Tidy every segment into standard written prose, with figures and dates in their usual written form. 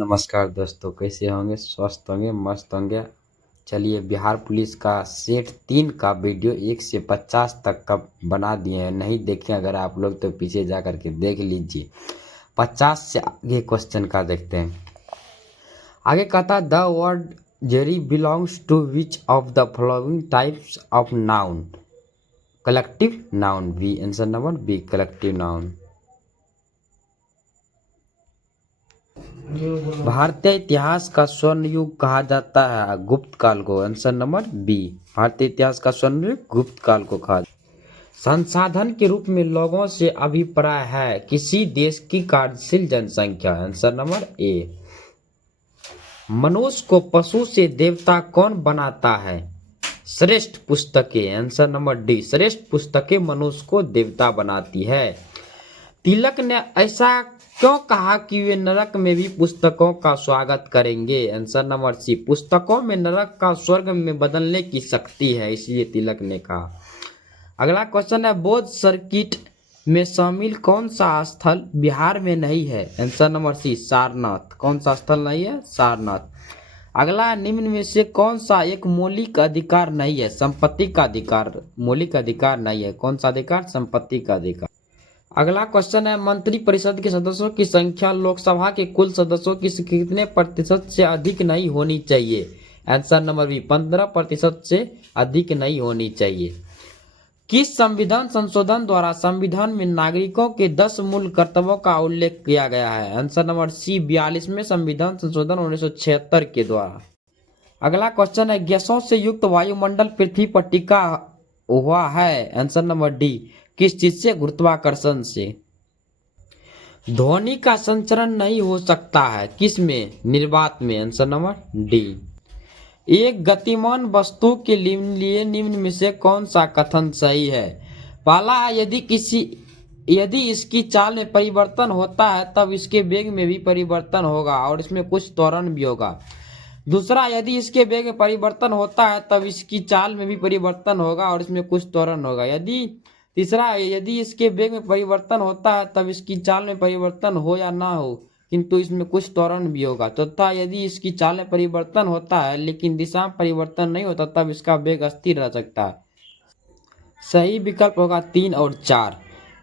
नमस्कार दोस्तों, कैसे होंगे? स्वस्थ होंगे, मस्त होंगे। चलिए, बिहार पुलिस का सेट 3 का वीडियो 1 से 50 तक का बना दिए हैं। नहीं देखें अगर आप लोग तो पीछे जा कर के देख लीजिए। 50 से आगे क्वेश्चन का देखते हैं। आगे कहता है the word jury belongs to which of the following types of noun? Collective noun B. Answer number B, collective noun. भारतीय इतिहास का स्वर्ण युग कहा जाता है गुप्त काल को। आंसर नंबर बी, भारतीय इतिहास का स्वर्ण युग गुप्त काल को कहा। संसाधन के रूप में लोगों से अभिप्राय है किसी देश की कार्यशील जनसंख्या। Answer number A. मनुष्य को पशु से देवता कौन बनाता है? श्रेष्ठ पुस्तकें। आंसर नंबर डी, श्रेष्ठ पुस्तकें मनुष्य को देवता बनाती है। तिलक ने ऐसा क्यों कहा कि वे नरक में भी पुस्तकों का स्वागत करेंगे? आंसर नंबर सी, पुस्तकों में नरक का स्वर्ग में बदलने की शक्ति है, इसलिए तिलक ने कहा। अगला क्वेश्चन है बौद्ध सर्किट में शामिल कौन सा स्थल बिहार में नहीं है? Answer number C, Sarnath. कौन सा स्थल नहीं है? सारनाथ। अगला, निम्न में से कौन सा एक मौलिक अधिकार नहीं है? संपत्ति का अधिकार मौलिक अधिकार नहीं है। कौन सा अधिकार? संपत्ति का अधिकार। अगला क्वेश्चन है मंत्रिपरिषद के सदस्यों की संख्या लोकसभा के कुल सदस्यों की कितने प्रतिशत से अधिक नहीं होनी चाहिए? आंसर नंबर बी, 15% से अधिक नहीं होनी चाहिए। किस संविधान संशोधन द्वारा संविधान में नागरिकों के 10 मूल कर्तव्यों का उल्लेख किया गया है? आंसर नंबर सी, 42वें संविधान संशोधन 1976 के द्वारा। अगला क्वेश्चन है गैसों से युक्त वायुमंडल पृथ्वी पर टिका हुआ है? आंसर नंबर डी, किस चीज से? गुरुत्वाकर्षण से। ध्वनि का संचरण नहीं हो सकता है किस में? निर्वात में। Answer number D. एक गतिमान वस्तु के लिए निम्न में से कौन सा कथन सही है? पहला, यदि इसकी चाल में परिवर्तन होता है तब इसके वेग में भी परिवर्तन होगा और इसमें कुछ त्वरण भी होगा। दूसरा, यदि इसके वेग में परिवर्तन होता है तब इसकी चाल में भी परिवर्तन होगा और इसमें कुछ त्वरण होगा। तीसरा, यदि इसके वेग में परिवर्तन होता है तब इसकी चाल में परिवर्तन हो या ना हो किंतु इसमें कुछ त्वरण भी होगा। चौथा, यदि इसकी चाल में परिवर्तन होता है लेकिन दिशा में परिवर्तन नहीं होता तब इसका वेग स्थिर रह सकता है। सही विकल्प होगा 3 और 4।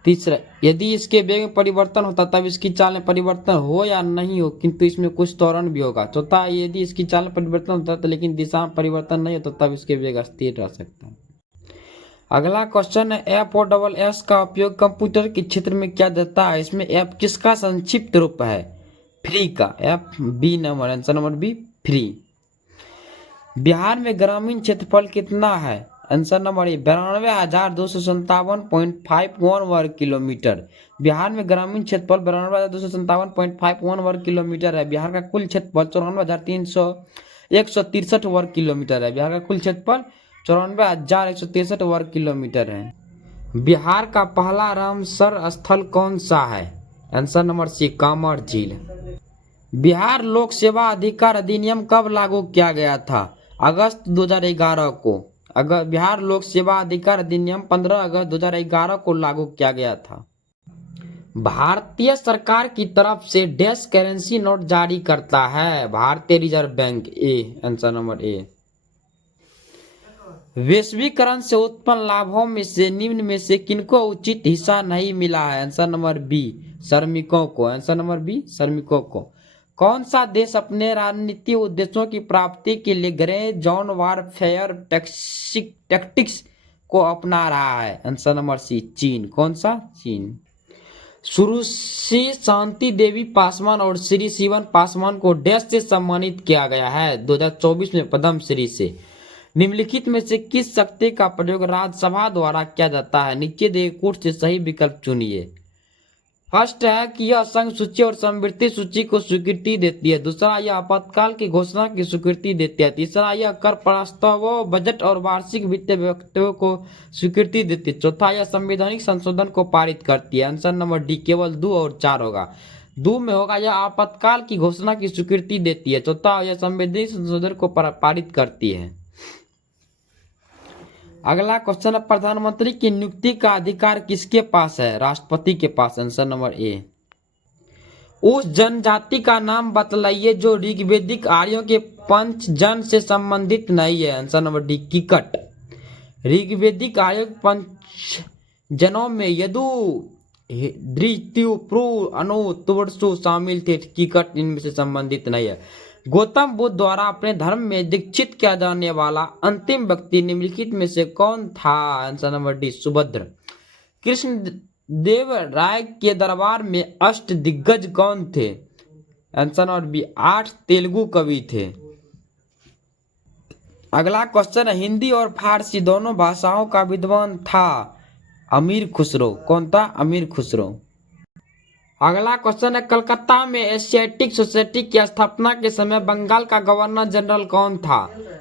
तीसरा, यदि इसके वेग में परिवर्तन होता तब इसकी चाल में परिवर्तन हो या नहीं हो किंतु इसमें कुछ त्वरण भी होगा। चौथा, यदि इसकी चाल में परिवर्तन होता तो लेकिन दिशा में परिवर्तन नहीं होता तब इसके वेग स्थिर रह सकता है। अगला क्वेश्चन है एफ और डबल एस का उपयोग कंप्यूटर के क्षेत्र में क्या देता है? इसमें एफ किसका संक्षिप्त रूप है? फ्री का। F B number, answer number B, free. Bihar में ग्रामीण क्षेत्रफल कितना है? आंसर नंबर ए, 92,257.51 वर्ग किलोमीटर। बिहार में ग्रामीण क्षेत्रफल 92,257.51 वर्ग किलोमीटर है। बिहार का कुल क्षेत्रफल 94,163 वर्ग किलोमीटर है। बिहार का कुल क्षेत्रफल 94,163 वर्ग किलोमीटर है। बिहार का पहला रामसर स्थल कौन सा है? आंसर नंबर सी, कामर झील। बिहार लोक सेवा अधिकार अधिनियम कब लागू किया गया था? अगस्त 2011 को। बिहार लोक सेवा अधिकार अधिनियम 15 अगस्त 2011 को लागू किया गया था। भारतीय सरकार की तरफ से डैश करेंसी नोट जारी करता है? भारतीय reserve bank. A, answer number A. वैश्वीकरण से उत्पन्न लाभों में से निम्न में से किनको उचित हिस्सा नहीं मिला है? आंसर नंबर बी, श्रमिकों को। आंसर नंबर बी, श्रमिकों को। कौन सा देश अपने राजनीतिक उद्देश्यों की प्राप्ति के लिए ग्रे जोन वारफेयर टैक्टिक्स को अपना रहा है? आंसर नंबर सी, चीन। कौन सा? चीन। श्री शांति देवी पासवान और श्री शिवन पासवान को डैश से सम्मानित किया गया है 2024 में पद्मश्री से? निम्नलिखित में से किस शक्ति का प्रयोग राज्यसभा द्वारा किया जाता है? नीचे दिए कोट से सही विकल्प चुनिए। फर्स्ट है कि यह संघ सूची और समवर्ती सूची को स्वीकृति देती है। दूसरा, यह आपातकाल की घोषणा की स्वीकृति देती है। तीसरा, यह कर प्रस्तावों, बजट और वार्षिक वित्तीय वक्तव्यों को स्वीकृति देती है। चौथा, यह संवैधानिक संशोधन को पारित करती है। आंसर नंबर डी, केवल 2 और 4 होगा। 2 में होगा यह आपातकाल की घोषणा की स्वीकृति देती है। चौथा, यह संवैधानिक संशोधन को पारित करती है। अगला क्वेश्चन है प्रधानमंत्री की नियुक्ति का अधिकार किसके पास है? राष्ट्रपति के पास। Answer number A. उस जनजाति का नाम बतलाइए जो ऋग्वेदिक आर्यों के पंचजन से संबंधित नहीं है। आंसर नंबर डी कीकट। ऋग्वेदिक आर्यों के पंचजनों में यदु, धृत्यु, प्रु, अनु, तुवत्सु शामिल थे। कीकट इनमें से संबंधित नहीं है। गौतम बुद्ध द्वारा अपने धर्म में दीक्षित किया जाने वाला अंतिम व्यक्ति निम्नलिखित में से कौन था। Answer number D Subhadra. Krishna देव राय के दरबार में अष्ट दिग्गज कौन थे। आंसर नंबर बी 8 तेलुगु कवि थे। अगला क्वेश्चन है, हिंदी और फारसी दोनों भाषाओं का विद्वान था। अमीर खुसरो। कौन था? अमीर खुसरो। अगला क्वेश्चन है, कलकत्ता में एशियाटिक सोसाइटी की स्थापना के समय बंगाल का गवर्नर जनरल कौन था।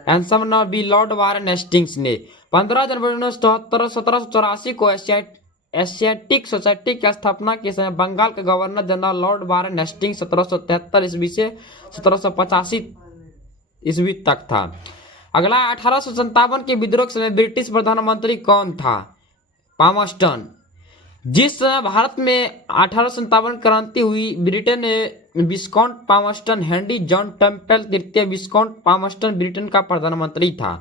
Answer number B Lord Warren Hastings ने 15 जनवरी 1784 को एशियाटिक सोसाइटी की स्थापना के समय बंगाल के governor general Lord Warren Hastings 1773 ईस्वी से 1785 ईस्वी तक था। अगला 1857 के विद्रोह के समय ब्रिटिश प्रधानमंत्री कौन था। पामस्टन। जिस समय भारत में 1857 क्रांति हुई, ब्रिटेन ने विस्काउंट पामस्टन, हेनरी जॉन टेम्पल तृतीय विस्काउंट पामस्टन ब्रिटेन का प्रधानमंत्री था।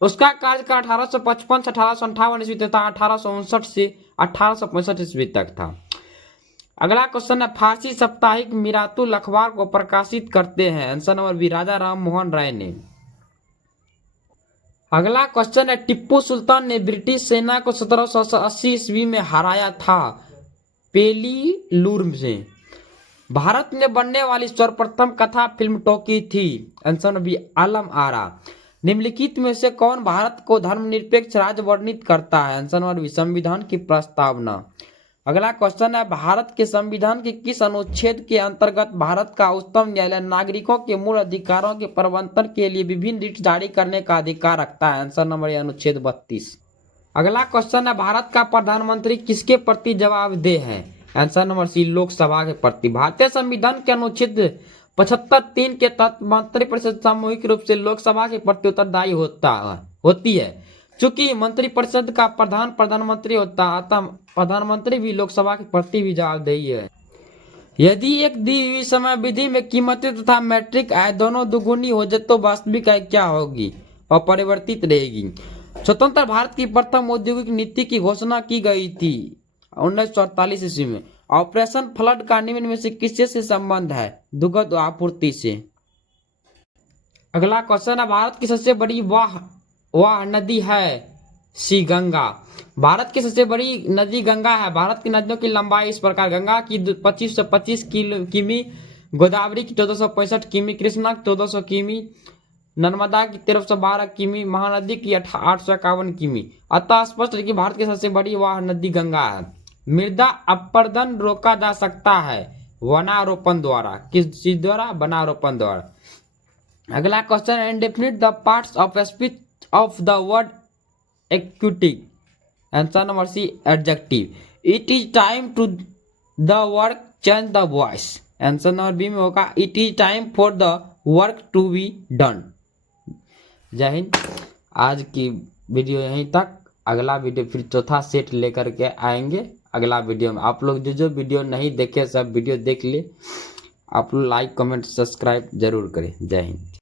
उसका कार्यकाल 1855 से 1858 ईस्वी तक था, 1859 से 1865 ईस्वी तक था। अगला क्वेश्चन है, फारसी साप्ताहिक मिरातुल अखबार को प्रकाशित करते हैं। आंसर नंबर बी राजा राम मोहन राय ने। अगला क्वेश्चन है, टिप्पू सुल्तान ने ब्रिटिश सेना को 1780 ईस्वी में हराया था। पेलीलूर से। भारत में बनने वाली सर्वप्रथम कथा फिल्म टॉकी थी। Answer number B Alam Ara. निम्नलिखित में से कौन भारत को धर्मनिरपेक्ष राज्य वर्णित करता है। आंसर नंबर बी संविधान की प्रस्तावना। अगला क्वेश्चन है, भारत के संविधान के किस अनुच्छेद के अंतर्गत भारत का उच्चतम न्यायालय नागरिकों के मूल अधिकारों के प्रवर्तन के लिए विभिन्न रिट जारी करने का अधिकार रखता है। आंसर नंबर ए अनुच्छेद 32। अगला क्वेश्चन है, भारत का प्रधानमंत्री किसके प्रति जवाबदेह है। आंसर नंबर सी लोकसभा के प्रति। भारतीय संविधान के अनुच्छेद 75(3) के तहत मंत्रिपरिषद सामूहिक रूप से लोकसभा के प्रति उत्तरदायी होती है। चूंकि मंत्रिपरिषद का प्रधान प्रधानमंत्री होता है, अतः प्रधानमंत्री भी लोकसभा के प्रति भी जवाबदेही है। यदि एक दी हुई समय विधि में कीमतें तथा मैट्रिक आय दोनों दुगुनी हो जाए तो वास्तविक आय क्या होगी। अपरिवर्तित रहेगी। स्वतंत्र भारत की प्रथम औद्योगिक नीति की घोषणा की गई थी 1948 ईस्वी में। ऑपरेशन फ्लड का निम्न में से किससे से संबंध है। दुग्ध आपूर्ति से। अगला क्वेश्चन है, भारत की सबसे बड़ी वाह नदी है। सी गंगा। भारत की सबसे बड़ी नदी गंगा है। भारत की नदियों की लंबाई इस प्रकार, गंगा की 2525 किमी, गोदावरी की 1465 किमी, कृष्णा की 1400 किमी, नर्मदा की 1312 किमी, महानदी की 851 किमी। अतः स्पष्ट है कि भारत की सबसे बड़ी वाह नदी गंगा है। मृदा अपरदन रोका जा सकता है वनारोपण द्वारा। किस चीज द्वारा? वनारोपण द्वारा। अगला क्वेश्चन है, इंडेफिनिट the parts of speech of the word aquatic. Answer number C adjective. It is time to the work change the voice. Answer number B में होगा it is time for the work to be done. जय हिंद। आज की video यहीं तक। अगला video फिर चौथा सेट लेकर के आएंगे। अगला वीडियो में आप लोग जो वीडियो नहीं देखे सब वीडियो देख ले। आप लोग लाइक कमेंट सब्सक्राइब जरूर करें। जय हिंद।